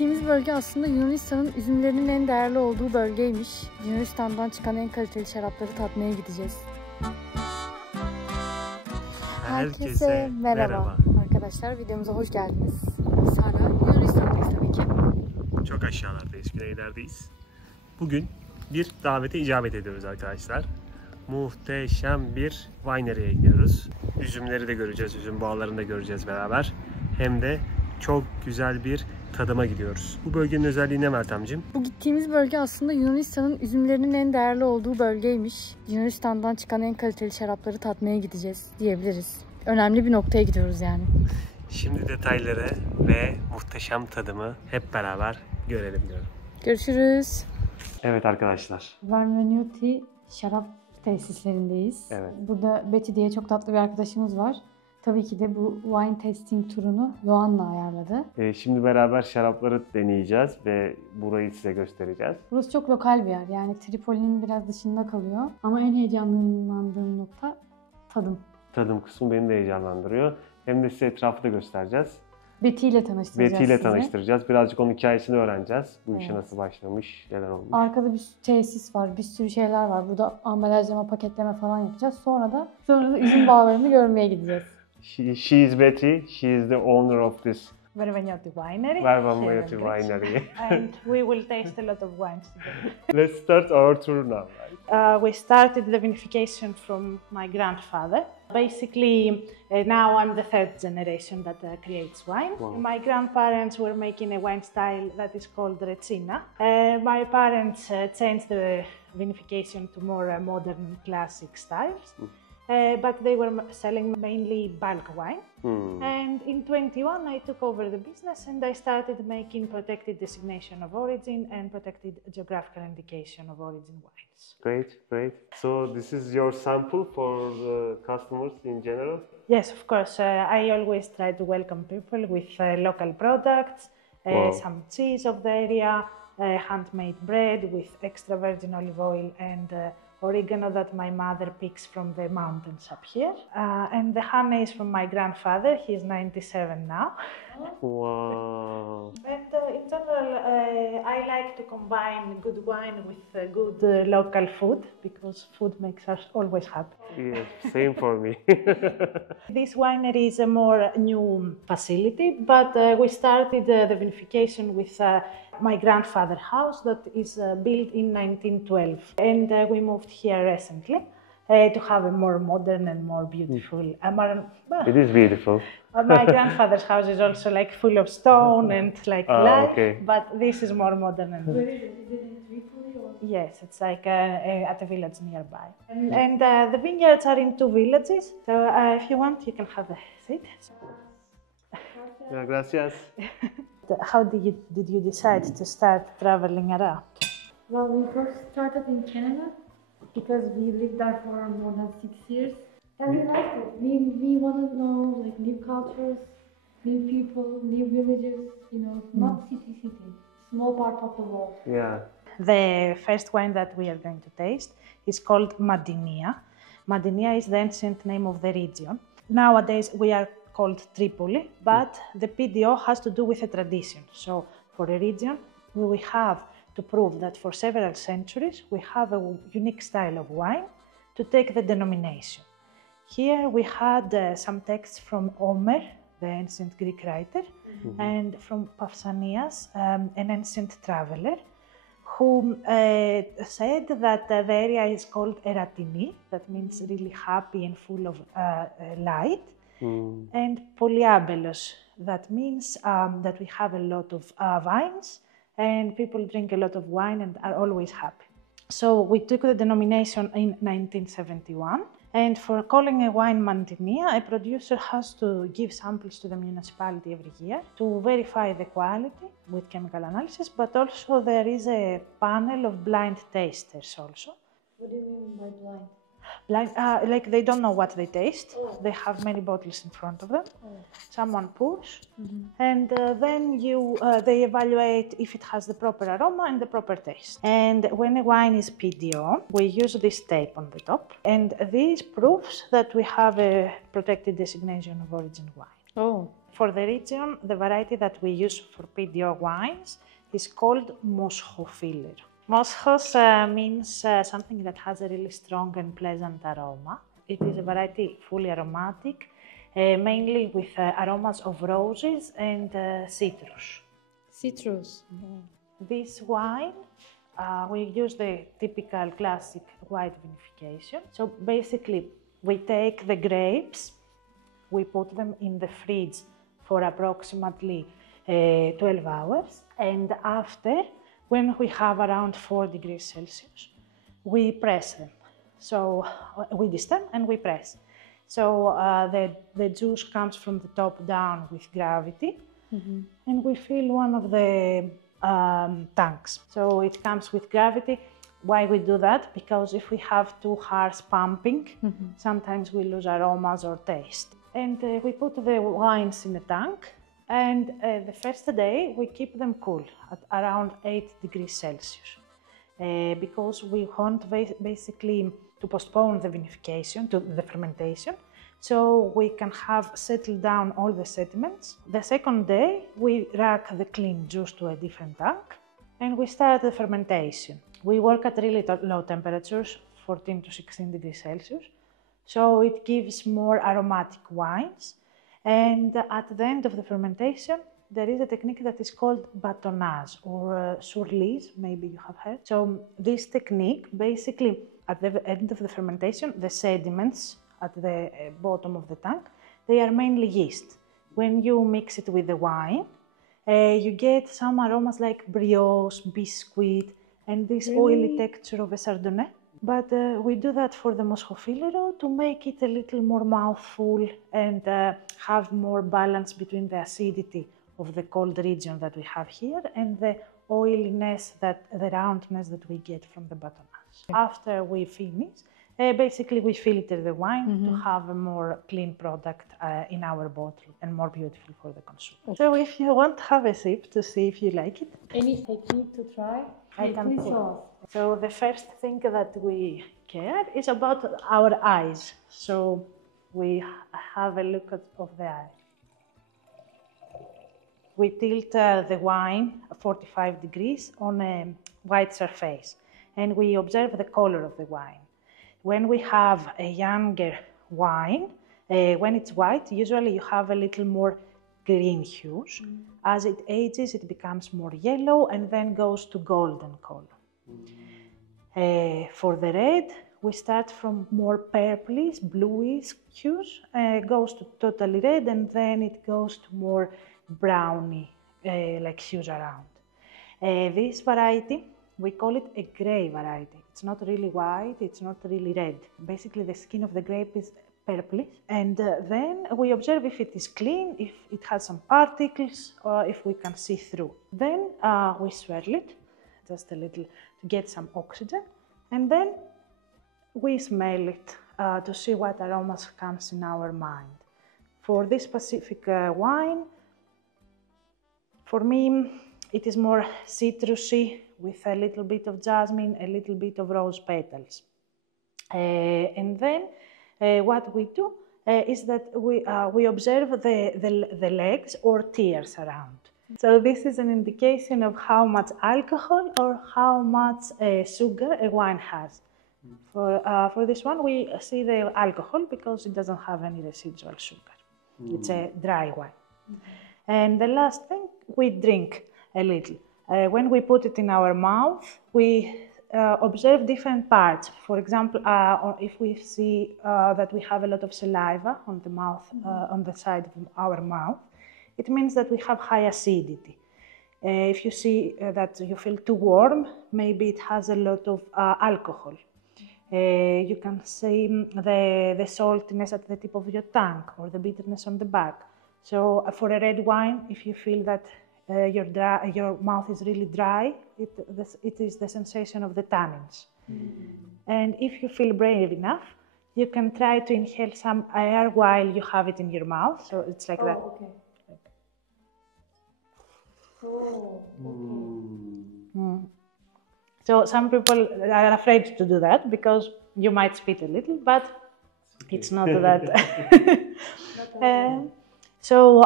gittiğimiz bölge aslında Yunanistan'ın üzümlerinin en değerli olduğu bölgeymiş. Yunanistan'dan çıkan en kaliteli şarapları tatmaya gideceğiz. Herkese merhaba. Arkadaşlar, videomuza hoş geldiniz. Biz hala Yunanistan'dayız tabii ki. Çok aşağılardayız, güneylerdeyiz. Bugün bir davete icabet ediyoruz arkadaşlar. Muhteşem bir winery'e gidiyoruz. Üzümleri de göreceğiz, üzüm bağlarını da göreceğiz beraber. Hem de çok güzel bir tadıma gidiyoruz. Bu bölgenin özelliği ne Meltemciğim? Bu gittiğimiz bölge aslında Yunanistan'ın üzümlerinin en değerli olduğu bölgeymiş. Yunanistan'dan çıkan en kaliteli şarapları tatmaya gideceğiz diyebiliriz. Önemli bir noktaya gidiyoruz yani. Şimdi detayları ve muhteşem tadımı hep beraber görelim diyorum. Görüşürüz. Evet arkadaşlar. Vervenio şarap tesislerindeyiz. Evet. Burada Betty diye çok tatlı bir arkadaşımız var. Tabii ki de bu wine tasting turunu Yuan'la ayarladı. Şimdi beraber şarapları deneyeceğiz ve burayı size göstereceğiz. Burası çok lokal bir yer. Yani Tripoli'nin biraz dışında kalıyor. Ama en heyecanlandığım nokta tadım. Tadım kısmı beni de heyecanlandırıyor. Hem de size etrafı da göstereceğiz. Betty ile tanıştıracağız Betty ile sizi. tanıştıracağız. Birazcık onun hikayesini öğreneceğiz. Bu işe nasıl başlamış, neler olmuş. Arkada bir tesis var, bir sürü şeyler var. Burada ambalajlama, paketleme falan yapacağız. Sonra da üzüm bağlarını görmeye gideceğiz. She is Betty. She is the owner of this Vervenio Winery. Vervenio Winery. And we will taste a lot of wines today. Let's start our tour now. We started the vinification from my grandfather. Basically, now I'm the third generation that creates wine. Wow. My grandparents were making a wine style that is called Recina. My parents changed the vinification to more modern classic styles. But they were selling mainly bulk wine. And in 21 I took over the business and I started making protected designation of origin and protected geographical indication of origin wines. Great, great. So this is your sample for the customers in general? Yes, of course. I always try to welcome people with local products, some cheese of the area, handmade bread with extra virgin olive oil and oregano that my mother picks from the mountains up here. And the honey is from my grandfather. He's 97 now. Wow. And in general, I like to combine good wine with good local food because food makes us always happy. Yeah, same for me. This winery is a more new facility, but we started the vinification with my grandfather's house that is built in 1912. And we moved here recently to have a more modern and more beautiful... It is beautiful. My grandfather's house is also like full of stone and like light, okay. But this is more modern. And Where is it? Is it in Tripoli or? yes, it's like at a village nearby. And the vineyards are in two villages, so if you want, you can have a seat. Yeah, gracias. How did you decide to start traveling around? Well, we first started in Canada because we lived there for more than 6 years. And we liked it. We want to know like new cultures, new people, new villages, you know, not city, small part of the world. Yeah. The first wine that we are going to taste is called Madinia. Madinia is the ancient name of the region. Nowadays we are called Tripoli, but the PDO has to do with a tradition. So for a region, we have to prove that for several centuries we have a unique style of wine to take the denomination. Here we had some texts from Homer, the ancient Greek writer, and from Pausanias, an ancient traveler, who said that the area is called Eratini, that means really happy and full of light, and Polyabelos, that means that we have a lot of vines and people drink a lot of wine and are always happy. So we took the denomination in 1971. And for calling a wine Mantinia, a producer has to give samples to the municipality every year to verify the quality with chemical analysis, but also there is a panel of blind tasters also. What do you mean by blind? Blind, like they don't know what they taste. They have many bottles in front of them. Someone pours, and then they evaluate if it has the proper aroma and the proper taste. And when a wine is PDO, we use this tape on the top, and this proves that we have a protected designation of origin wine. Oh. For the region, the variety that we use for PDO wines is called Moschofilero'nun. Moschos means something that has a really strong and pleasant aroma. It is a variety fully aromatic, mainly with aromas of roses and citrus. Citrus. This wine, we use the typical classic white vinification. So basically, we take the grapes, we put them in the fridge for approximately 12 hours, and after, when we have around 4 degrees Celsius, we press them. So we distill them and we press. So the juice comes from the top down with gravity, and we fill one of the tanks. So it comes with gravity. Why we do that? Because if we have too harsh pumping, sometimes we lose aromas or taste. And we put the wines in the tank, and the first day we keep them cool at around 8 degrees Celsius. Because we want basically to postpone the vinification, to the fermentation, so we can have settled down all the sediments. The second day, we rack the clean juice to a different tank, and we start the fermentation. We work at really low temperatures, 14 to 16 degrees Celsius, so it gives more aromatic wines. And at the end of the fermentation, there is a technique that is called bâtonnage or surlis, maybe you have heard. So this technique, basically, at the end of the fermentation, the sediments at the bottom of the tank, they are mainly yeast. When you mix it with the wine, you get some aromas like brioche, biscuit, and this oily texture of a Chardonnay. But we do that for the Moschofilero'nun to make it a little more mouthful and have more balance between the acidity of the cold region that we have here and the oiliness, the roundness that we get from the bâtonnage. After we finish, basically we filter the wine to have a more clean product in our bottle and more beautiful for the consumer. So if you want to have a sip to see if you like it. Any technique to try? I can Please tell. So the first thing that we care is about our eyes. So we have a look of the eye. We tilt the wine 45 degrees on a white surface, and we observe the color of the wine. When we have a younger wine, when it's white, usually you have a little more green hues. As it ages, it becomes more yellow and then goes to golden color. For the red, we start from more purplish, bluish hues, goes to totally red, and then it goes to more browny, like hues around. This variety, we call it a grey variety. It's not really white, it's not really red. Basically, the skin of the grape is purplish, and then we observe if it is clean, if it has some particles, or if we can see through. Then we swirl it, just a little, to get some oxygen, and then we smell it to see what aromas comes in our mind. For this specific wine, for me, it is more citrusy with a little bit of jasmine, a little bit of rose petals. And then what we do is that we observe the legs or tears around. So this is an indication of how much alcohol or how much sugar a wine has. For this one, we see the alcohol because it doesn't have any residual sugar. It's a dry wine. And the last thing, we drink a little. When we put it in our mouth, we observe different parts. For example, if we see that we have a lot of saliva on the mouth, on the side of our mouth, it means that we have high acidity. If you see that you feel too warm, maybe it has a lot of alcohol. You can see the saltiness at the tip of your tongue or the bitterness on the back. So for a red wine, if you feel that your mouth is really dry, it is the sensation of the tannins. And if you feel brave enough, you can try to inhale some air while you have it in your mouth. So it's like that. Okay. Oh, okay. So some people are afraid to do that because you might spit a little, but it's not that. So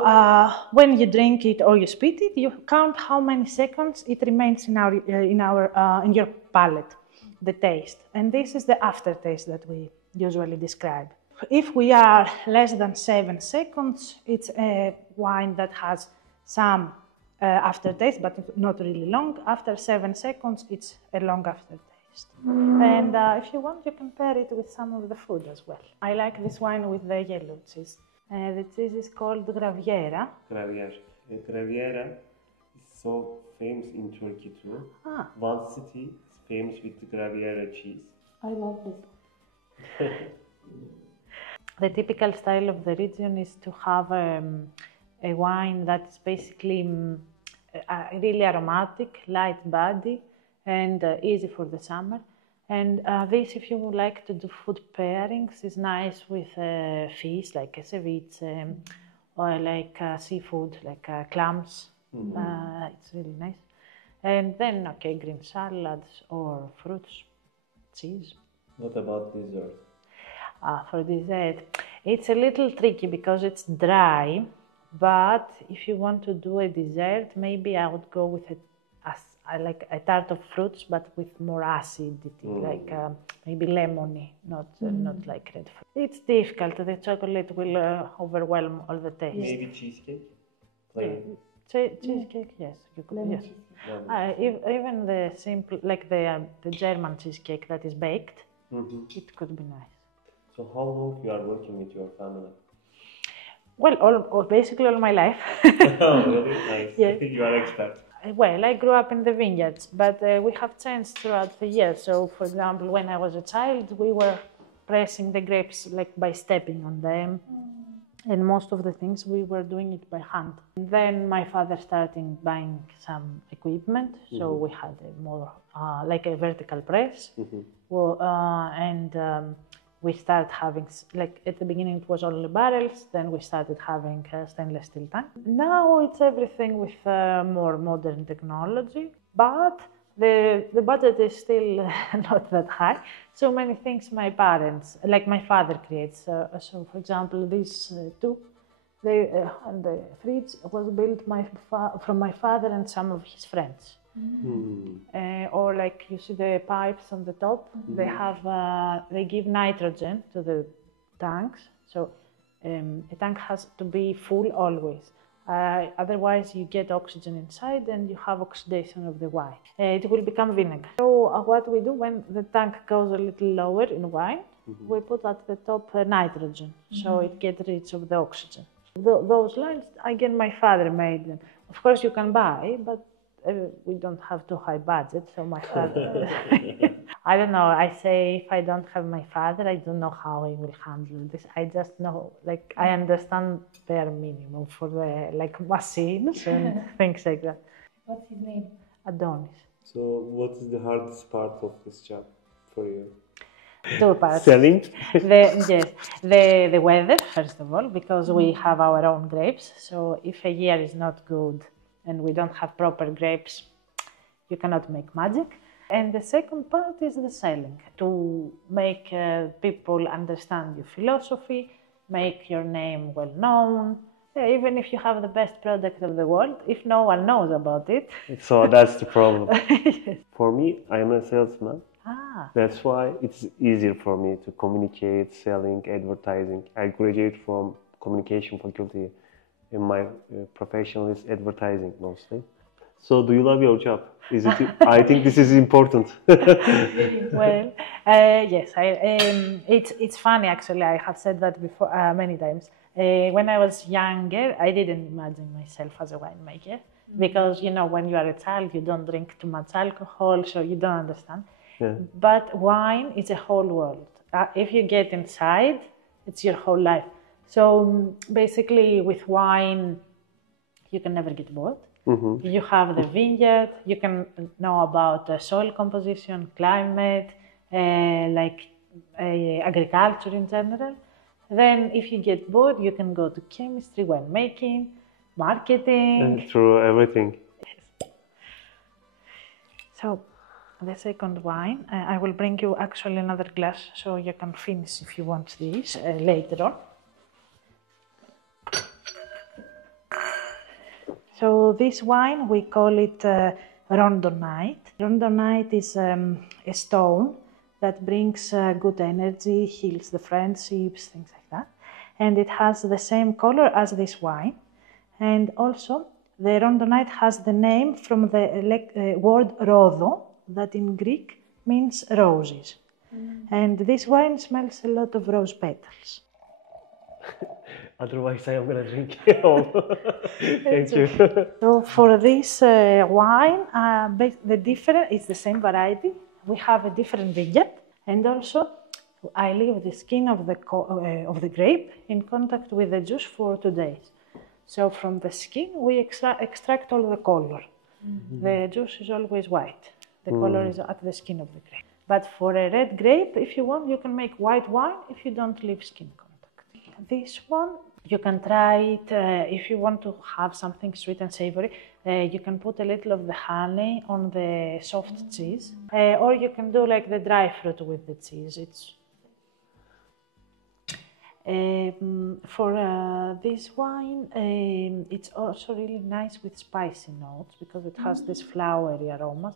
when you drink it or you spit it, you count how many seconds it remains in your palate, the taste. And this is the aftertaste that we usually describe. If we are less than 7 seconds, it's a wine that has some aftertaste, but not really long. After 7 seconds, it's a long aftertaste. And if you want, you can pair it with some of the food as well. I like this wine with the yellow cheese. The cheese is called Graviera. Graviera is so famous in Turkey too. One city is famous with the Graviera cheese. I love this. The typical style of the region is to have a wine that is basically really aromatic, light body, and easy for the summer. And this, if you would like to do food pairings, is nice with fish like a ceviche or like seafood like clams. It's really nice. And then, okay, green salads or fruits, cheese. What about dessert? For dessert, it's a little tricky because it's dry, but if you want to do a dessert, maybe I would go with I like a tart of fruits, but with more acidity, like maybe lemony, not like red fruit. It's difficult. The chocolate will overwhelm all the taste. Maybe cheesecake? Plain. Cheesecake, yes. You could, yes. Even the simple, like the German cheesecake that is baked, it could be nice. So how long you are working with your family? Well, basically all my life. Oh, really? Nice. Yeah. You are expert. Well, I grew up in the vineyards, but we have changed throughout the years. So, for example, when I was a child, we were pressing the grapes like by stepping on them. And most of the things we were doing it by hand. And then my father started buying some equipment, so we had a more like a vertical press. Well, and we started having, like at the beginning it was only barrels, then we started having stainless steel tank. Now it's everything with more modern technology, but the budget is still not that high. So many things my parents, like my father creates. So for example, these two, and the fridge was built from my father and some of his friends. Or like you see the pipes on the top, they give nitrogen to the tanks. So a tank has to be full always. Otherwise you get oxygen inside and you have oxidation of the wine. It will become vinegar. So what we do when the tank goes a little lower in wine, we put at the top nitrogen, so it gets rid of the oxygen. Those lines, again, my father made them. Of course you can buy, but we don't have too high budget, so my father... I don't know, I say if I don't have my father, I don't know how he will handle this. I just know, like, I understand bare minimum for the, like, machines and things like that. What's his name? Adonis. So what is the hardest part of this job for you? Two parts. Selling? The weather, first of all, because we have our own grapes. So if a year is not good and we don't have proper grapes, you cannot make magic. And the second part is the selling, to make people understand your philosophy, make your name well known. Even if you have the best product of the world, if no one knows about it. So that's the problem. For me, I am a salesman. That's why it's easier for me to communicate, selling, advertising. I graduated from communication faculty, and my profession is advertising mostly. So, do you love your job? Is it? I think this is important. Well, yes. It's funny actually. I have said that before many times. When I was younger, I didn't imagine myself as a winemaker because when you are a child, you don't drink too much alcohol, so you don't understand. Yeah. But wine is a whole world. If you get inside, it's your whole life. So basically, with wine, you can never get bored. You have the vineyard, you can know about soil composition, climate, agriculture in general. Then if you get bored, you can go to chemistry, winemaking, marketing. Through everything. Yes. So the second wine, I will bring you actually another glass so you can finish if you want this later on. So this wine, we call it rondonite. Rondonite is a stone that brings good energy, heals the friendships, things like that. And it has the same color as this wine. And also, the rondonite has the name from the word rhodo, that in Greek means roses. And this wine smells a lot of rose petals. Otherwise, I am gonna drink it all. Thank you. So for this wine, the different is the same variety. We have a different vineyard, and also I leave the skin of the grape in contact with the juice for 2 days. So from the skin, we extract all the color. The juice is always white. The color is at the skin of the grape. But for a red grape, if you want, you can make white wine if you don't leave skin contact. This one, you can try it if you want to have something sweet and savory. You can put a little of the honey on the soft cheese, or you can do like the dry fruit with the cheese. For this wine, it's also really nice with spicy notes because it has this flowery aromas.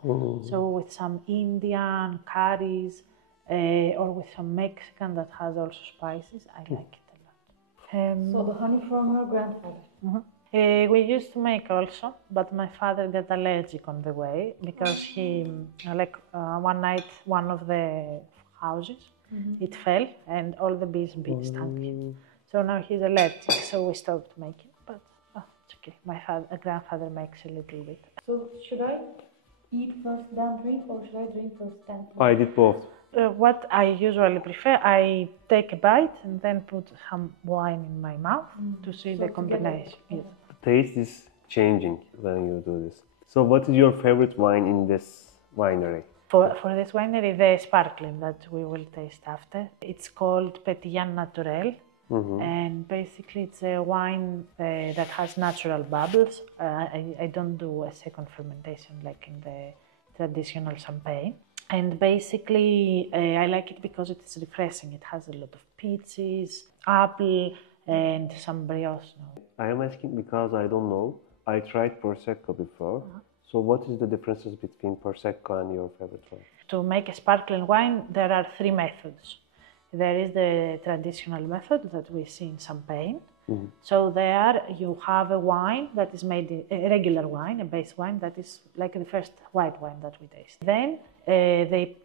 So with some Indian curries or with some Mexican that has also spices, I like it a lot. So the honey from her grandfather. We used to make also, but my father got allergic on the way because he, one night, one of the houses, it fell and all the bees stung him. So now he's allergic, so we stopped making. But it's okay. My grandfather makes a little bit. So should I eat first then drink, or should I drink first then eat? I did both. What I usually prefer, I take a bite and then put some wine in my mouth to see the combination. Yes. The taste is changing when you do this. So what is your favorite wine in this winery? For this winery, the sparkling that we will taste after, it's called Pétillant Naturel. And basically it's a wine that has natural bubbles. I don't do a second fermentation like in the traditional champagne. And basically I like it because it is refreshing. It has a lot of peaches, apple, and some brioche. I am asking because I don't know. I tried Prosecco before. So what is the differences between Prosecco and your favorite wine? To make a sparkling wine, there are 3 methods. There is the traditional method that we see in champagne. So there you have a wine that is made, a regular wine, a base wine that is like the first white wine that we taste. Then they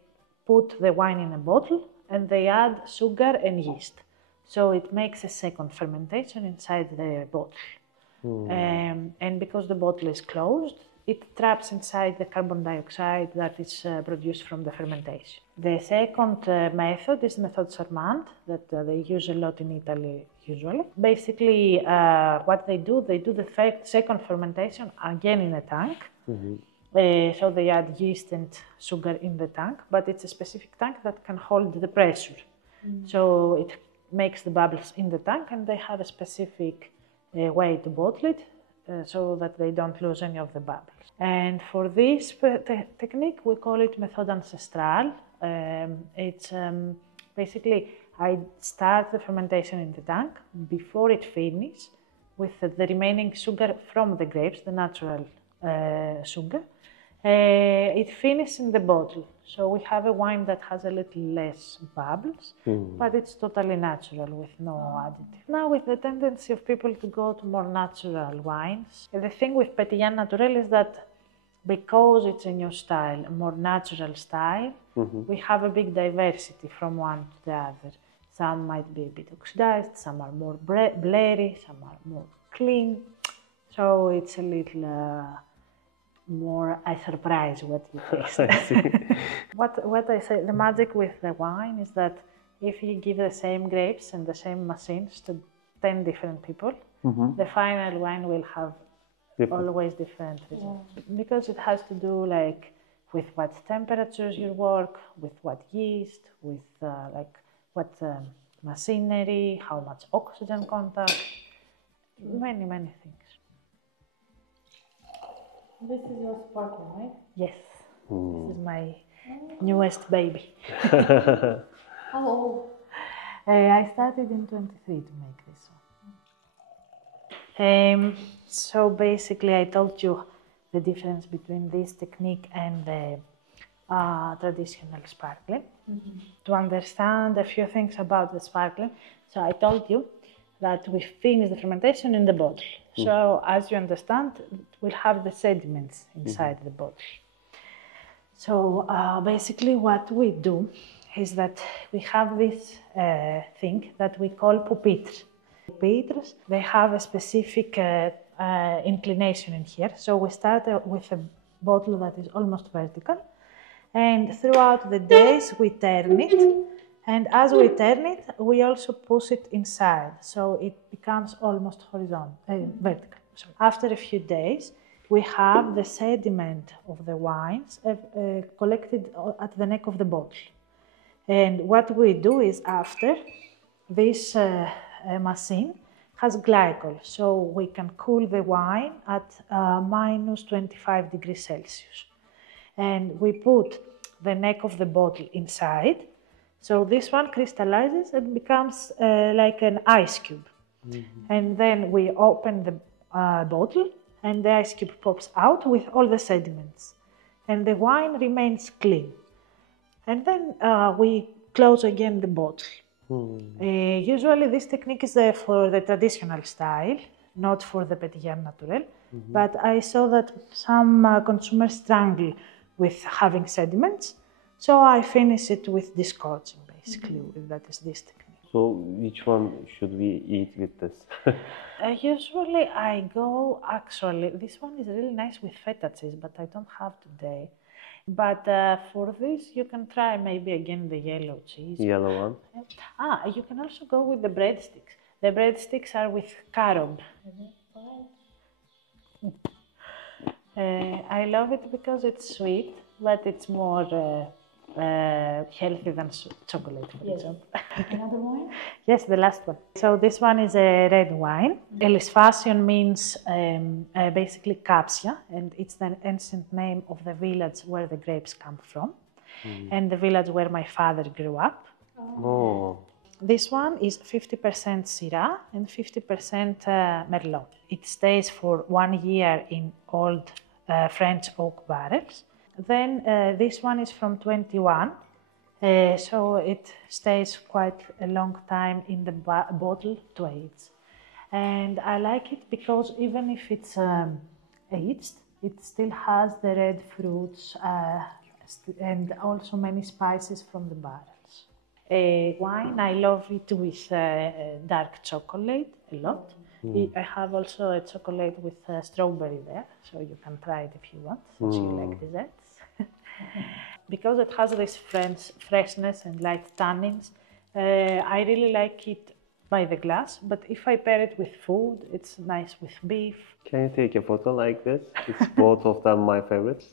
put the wine in a bottle and they add sugar and yeast. So it makes a second fermentation inside the bottle. And because the bottle is closed, it traps inside the carbon dioxide that is produced from the fermentation. The second method is method Charmant that they use a lot in Italy usually. Basically, what they do the second fermentation again in a tank. So they add yeast and sugar in the tank, but it's a specific tank that can hold the pressure. So it makes the bubbles in the tank and they have a specific way to bottle it so that they don't lose any of the bubbles. And for this technique, we call it method ancestral. It's basically, I start the fermentation in the tank before it finishes with the remaining sugar from the grapes, the natural sugar. It finishes in the bottle. So we have a wine that has a little less bubbles, but it's totally natural with no additive. Now with the tendency of people to go to more natural wines, the thing with Pétillant Naturel is that because it's a new style, a more natural style, we have a big diversity from one to the other. Some might be a bit oxidized, some are more blurry, some are more clean. So it's a little more a surprise what you taste. I see. What I say, the magic with the wine is that if you give the same grapes and the same machines to 10 different people, the final wine will have always different results. Because it has to do like with what temperatures you work, with what yeast, with like what machinery, how much oxygen contact, many things. This is your sparkling, right? Yes, this is my newest baby. How old? I started in 23 to make this one. So basically, I told you the difference between this technique and the traditional sparkling. To understand a few things about the sparkling, so I told you that we finish the fermentation in the bottle. So as you understand, we'll have the sediments inside the bottle. So basically what we do is that we have this thing that we call pupitres. Pupitres, they have a specific inclination in here. So we start with a bottle that is almost vertical, and throughout the days we turn it, and as we turn it, we also push it inside, so it becomes almost horizontal, vertical. So after a few days, we have the sediment of the wines collected at the neck of the bottle. And what we do is after, this machine has glycol, so we can cool the wine at minus 25 degrees Celsius. And we put the neck of the bottle inside, so this one crystallizes and becomes like an ice cube. And then we open the bottle, and the ice cube pops out with all the sediments, and the wine remains clean. And then we close again the bottle. Usually this technique is for the traditional style, not for the petit naturel, but I saw that some consumers struggle with having sediments, so I finish it with disgorging, basically. That is this technique. So which one should we eat with this? Usually I go, actually, this one is really nice with feta cheese, but I don't have today. But for this, you can try maybe again the yellow cheese. Yellow one? You can also go with the breadsticks. The breadsticks are with carob. I love it because it's sweet, but it's more healthy than chocolate, for example. Another wine? Yes, the last one. So this one is a red wine. Elisphation means basically Capsia, and it's the ancient name of the village where the grapes come from, and the village where my father grew up. Oh. This one is 50% Syrah and 50% Merlot. It stays for 1 year in old French oak barrels. Then this one is from 21, so it stays quite a long time in the bottle to age. And I like it because even if it's aged, it still has the red fruits and also many spices from the barrels. Wine, I love it with dark chocolate a lot. I have also a chocolate with strawberry there, so you can try it if you want, since you like desserts. Because it has this freshness and light tannins, I really like it by the glass, but if I pair it with food, it's nice with beef. Can you take a photo like this? It's both of them my favorites.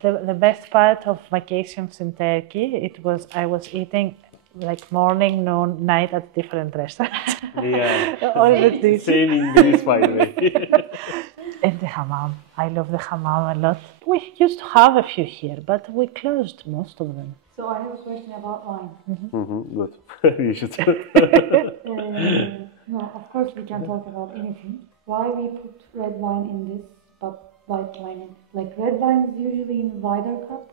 The best part of vacations in Turkey, I was eating like morning, noon, night at different restaurants. Yeah. All the dishes. Same in Greece, by the way. And the hammam. I love the hammam a lot. We used to have a few here, but we closed most of them. So I have a question about wine. Good. You should. No, of course we can talk about anything. Why we put red wine in this, but white wine in? Like red wine is usually in a wider cup.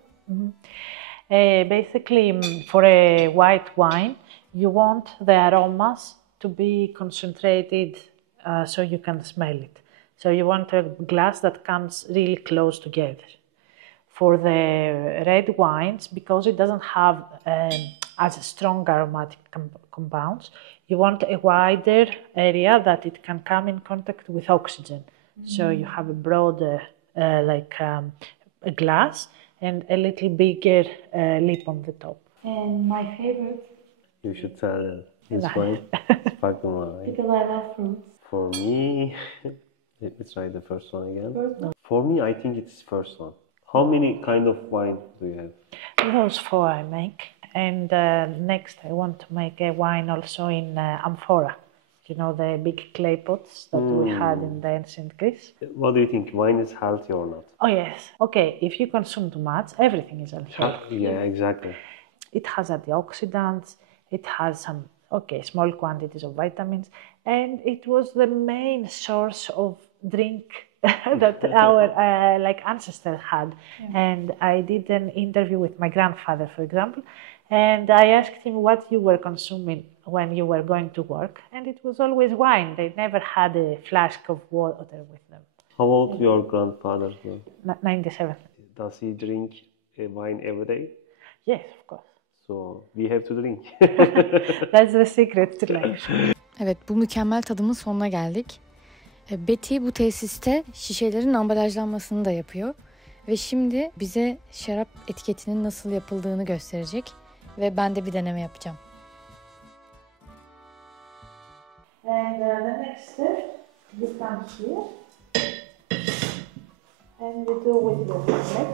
Basically, for a white wine, you want the aromas to be concentrated so you can smell it. So you want a glass that comes really close together. For the red wines, because it doesn't have as strong aromatic compounds, you want a wider area that it can come in contact with oxygen. So you have a broader, a glass, and a little bigger lip on the top. And my favorite, You should tell this wine. Sparkling wine. because I love fruits. For me, let me try the first one again. First one. For me, I think it's first one. How many kind of wine do you have? Those 4 I make. And next I want to make a wine also in amphora. You know, the big clay pots that we had in the ancient Greece. What do you think? Wine is healthy or not? Oh yes. Okay, if you consume too much, everything is unhealthy. Yeah, exactly. It has antioxidants, it has some, small quantities of vitamins, and it was the main source of drink that our ancestors had. And I did an interview with my grandfather, for example, and I asked him what you were consuming when you were going to work, and it was always wine. They never had a flask of water with them. How old your grandfather? 97. Does he drink wine every day? Yes, of course. So we have to drink. That's the secret to life. Evet, bu mükemmel tadımın sonuna geldik. Betty bu tesiste şişelerin ambalajlanmasını da yapıyor. Ve şimdi bize şarap etiketinin nasıl yapıldığını gösterecek. Ve ben de bir deneme yapacağım. And the next step, you come here. And you do with your leg.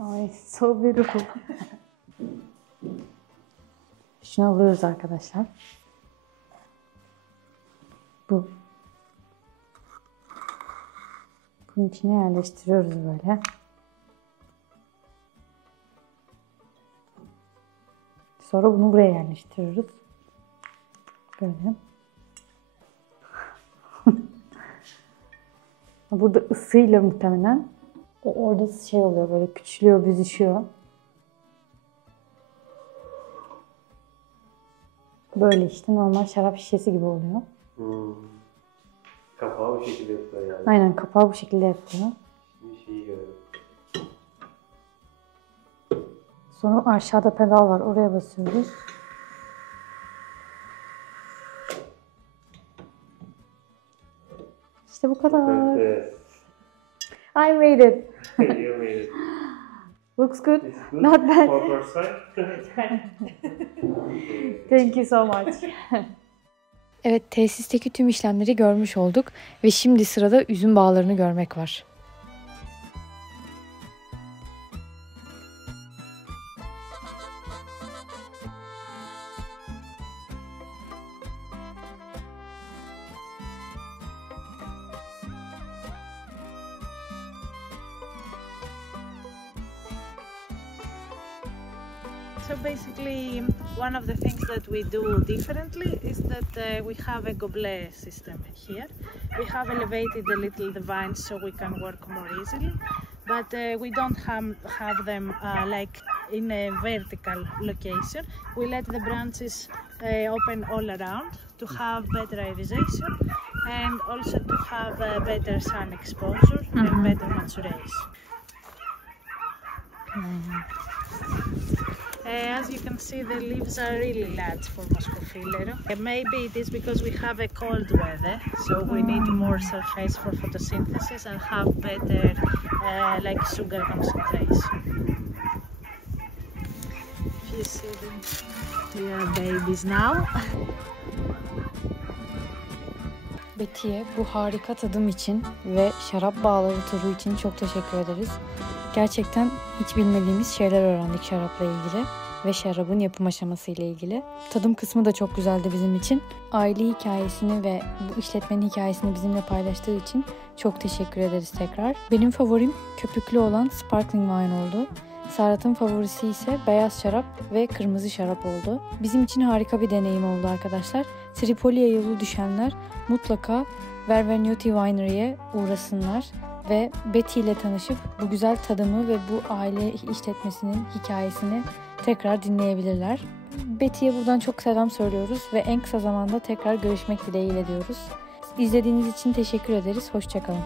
Oh, it's so beautiful. Şunu alıyoruz arkadaşlar. Bu. Bunun içine yerleştiriyoruz böyle. Sonra bunu buraya yerleştiriyoruz. Böyle. Burada ısıyla muhtemelen orada şey oluyor, böyle küçülüyor, büzüşüyor. Böyle işte normal şarap şişesi gibi oluyor. Kapağı bu şekilde yapıyor yani. Aynen, kapağı bu şekilde yapıyor. Şimdi şeyi görelim. Sonra aşağıda pedal var, oraya basıyoruz. İşte bu kadar. Evet. I made it. You made it. Looks good. It's good. Not bad. For first time. Thank you so much. Evet, tesisteki tüm işlemleri görmüş olduk ve şimdi sırada üzüm bağlarını görmek var. So basically, one of the things that we do differently is that we have a gobelet system here. We have elevated a little the vines so we can work more easily, but we don't have them like in a vertical location. We let the branches open all around to have better irisation and also to have better sun exposure and better maturation. As you can see, the leaves are really large for Moschofilero'nun. Maybe it is because we have a cold weather, so we need more surface for photosynthesis and have better like sugar concentration. If you see them, they are babies now. Betty'ye bu harika tadım için ve şarap bağları turu için çok teşekkür ederiz. Gerçekten hiç bilmediğimiz şeyler öğrendik şarapla ilgili ve şarabın yapım aşaması ile ilgili. Tadım kısmı da çok güzeldi bizim için. Aile hikayesini ve bu işletmenin hikayesini bizimle paylaştığı için çok teşekkür ederiz tekrar. Benim favorim köpüklü olan sparkling wine oldu. Serhat'ın favorisi ise beyaz şarap ve kırmızı şarap oldu. Bizim için harika bir deneyim oldu arkadaşlar. Tripoli'ye yolu düşenler mutlaka Vervenio Winery'ye uğrasınlar ve Betty ile tanışıp bu güzel tadımı ve bu aile işletmesinin hikayesini tekrar dinleyebilirler. Betty'ye buradan çok selam söylüyoruz ve en kısa zamanda tekrar görüşmek dileğiyle diyoruz. İzlediğiniz için teşekkür ederiz. Hoşça kalın.